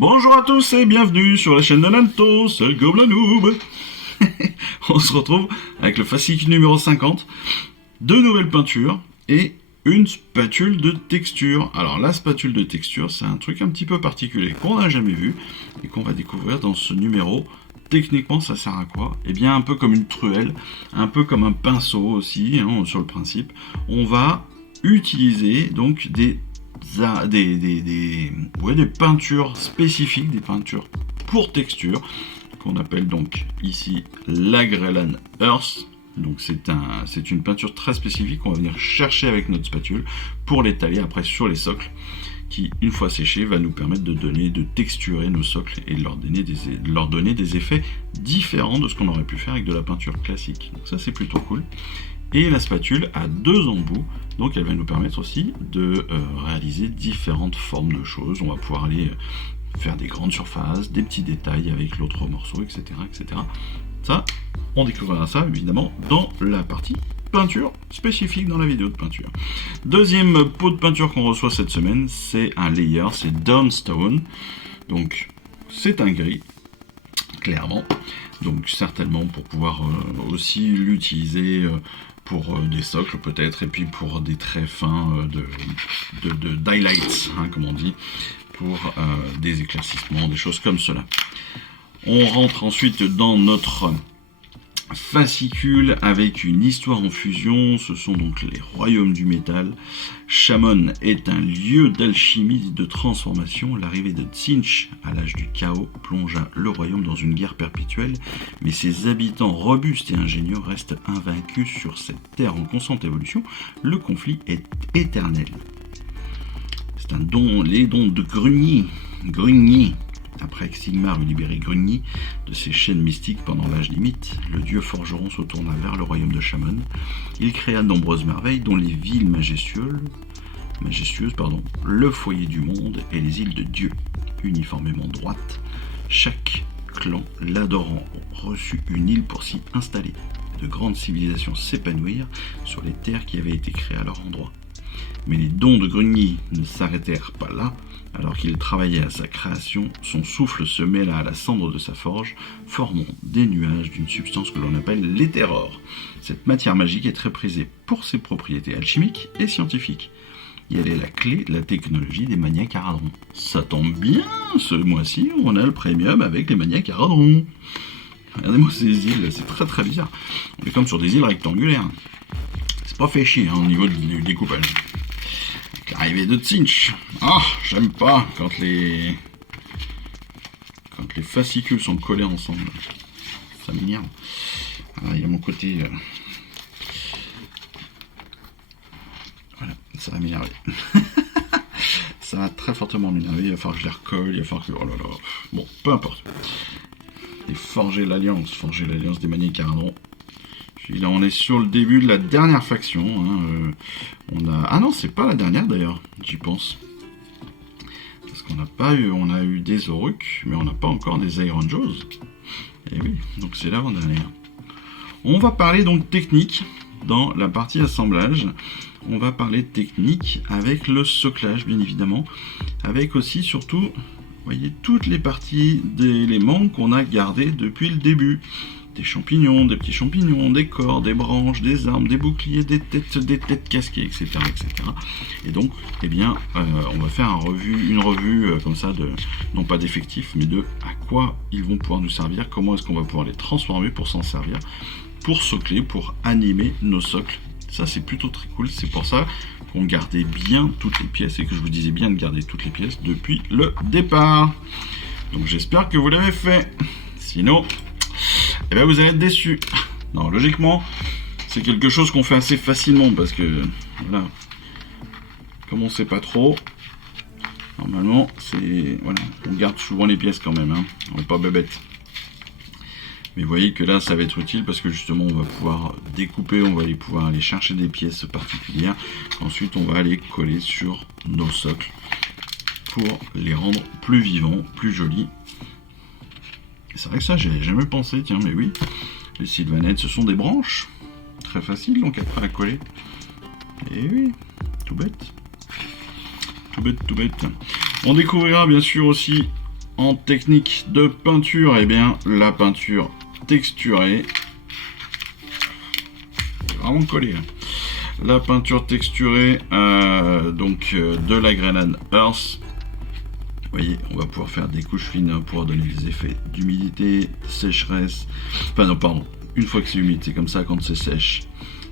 Bonjour à tous et bienvenue sur la chaîne de Nanto, c'est le Gobelin Noob. On se retrouve avec le fascicule numéro 50, deux nouvelles peintures et une spatule de texture. Alors la spatule de texture, c'est un truc un petit peu particulier qu'on n'a jamais vu et qu'on va découvrir dans ce numéro. Techniquement, ça sert à quoi? Eh bien, un peu comme une truelle, un peu comme un pinceau aussi, hein, sur le principe. On va utiliser donc des peintures spécifiques, des peintures pour texture, qu'on appelle donc ici la Grellan Earth. Donc c'est une peinture très spécifique qu'on va venir chercher avec notre spatule pour l'étaler après sur les socles, qui, une fois séchés, va nous permettre de texturer nos socles et de leur donner des effets différents de ce qu'on aurait pu faire avec de la peinture classique. Donc ça, c'est plutôt cool. Et la spatule a deux embouts, donc elle va nous permettre aussi de réaliser différentes formes de choses. On va pouvoir aller faire des grandes surfaces, des petits détails avec l'autre morceau, etc., etc. Ça, on découvrira ça évidemment dans la partie peinture spécifique dans la vidéo de peinture. Deuxième pot de peinture qu'on reçoit cette semaine, c'est un layer, c'est Dawnstone. Donc c'est un gris, clairement. Donc certainement pour pouvoir aussi l'utiliser pour des socles peut-être, et puis pour des traits fins d'highlights, hein, comme on dit, pour des éclaircissements, des choses comme cela. On rentre ensuite dans notre fascicule avec une histoire en fusion. Ce sont donc les royaumes du métal. Shamon est un lieu d'alchimie et de transformation. L'arrivée de Tzeentch à l'âge du chaos plongea le royaume dans une guerre perpétuelle, mais ses habitants robustes et ingénieux restent invaincus sur cette terre en constante évolution. Le conflit est éternel. C'est un don, les dons de Grungni. Après que Sigmar eut libéré Grungni de ses chaînes mystiques pendant l'âge limite, le dieu forgeron se tourna vers le royaume de Shamon. Il créa de nombreuses merveilles, dont les villes majestueuses, le foyer du monde et les îles de Dieu, uniformément droites. Chaque clan l'adorant reçut une île pour s'y installer. De grandes civilisations s'épanouirent sur les terres qui avaient été créées à leur endroit. Mais les dons de Grungni ne s'arrêtèrent pas là. Alors qu'il travaillait à sa création, son souffle se mêla à la cendre de sa forge, formant des nuages d'une substance que l'on appelle l'éthérore. Cette matière magique est très prisée pour ses propriétés alchimiques et scientifiques. Et elle est la clé de la technologie des maniaques à radron. Ça tombe bien, ce mois-ci, on a le premium avec les maniaques à radron. Regardez-moi ces îles, c'est très très bizarre. On est comme sur des îles rectangulaires. C'est pas fait chier, hein, au niveau du découpage. L'arrivée de Tzeentch. Ah, j'aime pas quand les fascicules sont collés ensemble. Ça m'énerve. Ah, il y a mon côté... Voilà, ça va m'énerver. Ça va très fortement m'énerver. Il va falloir que je les recolle. Il va falloir que... Oh là là. Bon, peu importe. Et forger l'alliance des maniaques à radron. Là, on est sur le début de la dernière faction. Hein. Ah non, c'est pas la dernière d'ailleurs, j'y pense. Parce qu'on n'a pas eu, on a eu des Oruk, mais on n'a pas encore des Iron Jaws. Et oui, donc c'est l'avant-dernière. On va parler donc technique dans la partie assemblage. On va parler technique avec le soclage, bien évidemment. Avec aussi, surtout, vous voyez, toutes les parties d'éléments qu'on a gardés depuis le début. Des champignons, des petits champignons, des corps, des branches, des armes, des boucliers, des têtes casquées, etc., etc. Et donc, eh bien, on va faire une revue comme ça, non pas d'effectifs, mais de à quoi ils vont pouvoir nous servir, comment est-ce qu'on va pouvoir les transformer pour s'en servir, pour socler, pour animer nos socles. Ça, c'est plutôt très cool. C'est pour ça qu'on gardait bien toutes les pièces et que je vous disais bien de garder toutes les pièces depuis le départ. Donc, j'espère que vous l'avez fait. Sinon... eh bien vous allez être déçus. Non, logiquement, c'est quelque chose qu'on fait assez facilement parce que, voilà, comme on sait pas trop, normalement, c'est, voilà, on garde souvent les pièces quand même, hein, on n'est pas bébête. Mais vous voyez que là, ça va être utile parce que justement, on va pouvoir découper, on va pouvoir aller chercher des pièces particulières. Ensuite, on va aller coller sur nos socles pour les rendre plus vivants, plus jolis. C'est vrai que ça, j'y avais jamais pensé, tiens, mais oui. Les sylvanettes, ce sont des branches. Très facile, donc après à coller. Et oui, tout bête. Tout bête, tout bête. On découvrira bien sûr aussi en technique de peinture, eh bien la peinture texturée, vraiment collé. La peinture texturée de la Grenade Earth. Vous voyez, on va pouvoir faire des couches fines pour donner les effets d'humidité, sécheresse. Enfin non, pardon. Une fois que c'est humide, c'est comme ça. Quand c'est sèche,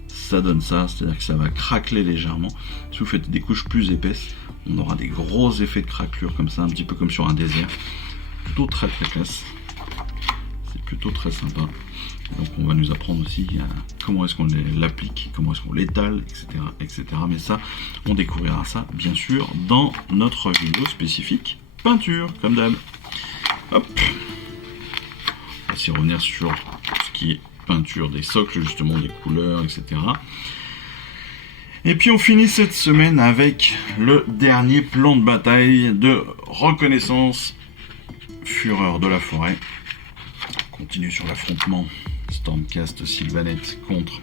ça donne ça. C'est-à-dire que ça va craqueler légèrement. Si vous faites des couches plus épaisses, on aura des gros effets de craquelure comme ça, un petit peu comme sur un désert. Plutôt très très classe. C'est plutôt très sympa. Donc on va nous apprendre aussi comment est-ce qu'on l'applique, comment est-ce qu'on l'étale, etc. Mais ça, on découvrira ça bien sûr dans notre vidéo spécifique peinture, comme d'hab. Hop. On va s'y revenir sur ce qui est peinture des socles, justement des couleurs, etc. Et puis on finit cette semaine avec le dernier plan de bataille de reconnaissance Fureur de la forêt. On continue sur l'affrontement Stormcast Sylvanet contre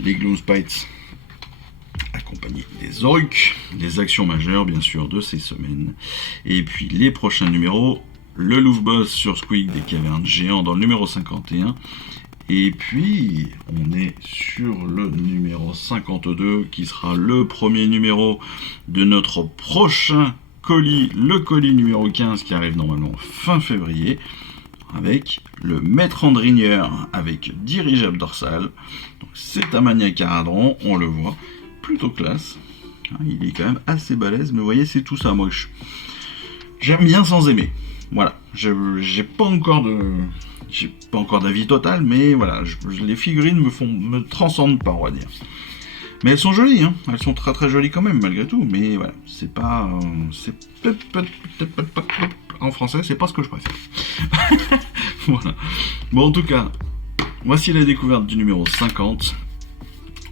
les Gloomspites, accompagné des Orques, les actions majeures bien sûr de ces semaines. Et puis les prochains numéros, le Louvre-Boss sur Squeak des Cavernes Géants dans le numéro 51. Et puis on est sur le numéro 52 qui sera le premier numéro de notre prochain colis, le colis numéro 15 qui arrive normalement fin février, avec le maître Andrigneur avec dirigeable dorsal. Donc c'est un maniaque à Hadron, on le voit, plutôt classe. Il est quand même assez balèze, mais vous voyez, c'est tout ça. Moi, j'aime bien sans aimer. Voilà, j'ai pas encore d'avis total, mais voilà, les figurines me transcendent pas, on va dire. Mais elles sont jolies, hein. Elles sont très très jolies quand même, malgré tout. Mais voilà, c'est pas... en français, c'est pas ce que je préfère. Voilà. Bon, en tout cas, voici la découverte du numéro 50.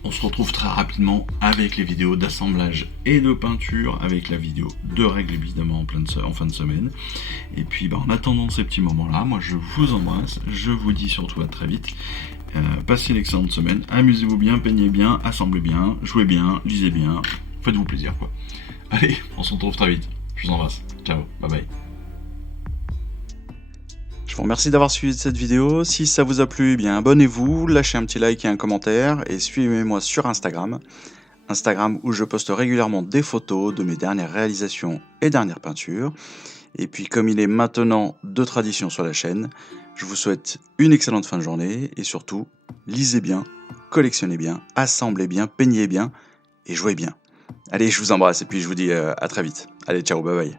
On se retrouve très rapidement avec les vidéos d'assemblage et de peinture, avec la vidéo de règles évidemment en fin de semaine. Et puis en attendant ces petits moments-là, moi je vous embrasse, je vous dis surtout à très vite. Passez une excellente semaine, amusez-vous bien, peignez bien, assemblez bien, jouez bien, lisez bien, faites-vous plaisir quoi. Allez, on se retrouve très vite. Je vous embrasse. Ciao, bye bye. Je vous remercie d'avoir suivi cette vidéo. Si ça vous a plu, eh bien abonnez-vous, lâchez un petit like et un commentaire et suivez-moi sur Instagram. Instagram où je poste régulièrement des photos de mes dernières réalisations et dernières peintures. Et puis comme il est maintenant de tradition sur la chaîne, je vous souhaite une excellente fin de journée et surtout, lisez bien, collectionnez bien, assemblez bien, peignez bien et jouez bien. Allez, je vous embrasse et puis je vous dis à très vite. Allez, ciao, bye bye.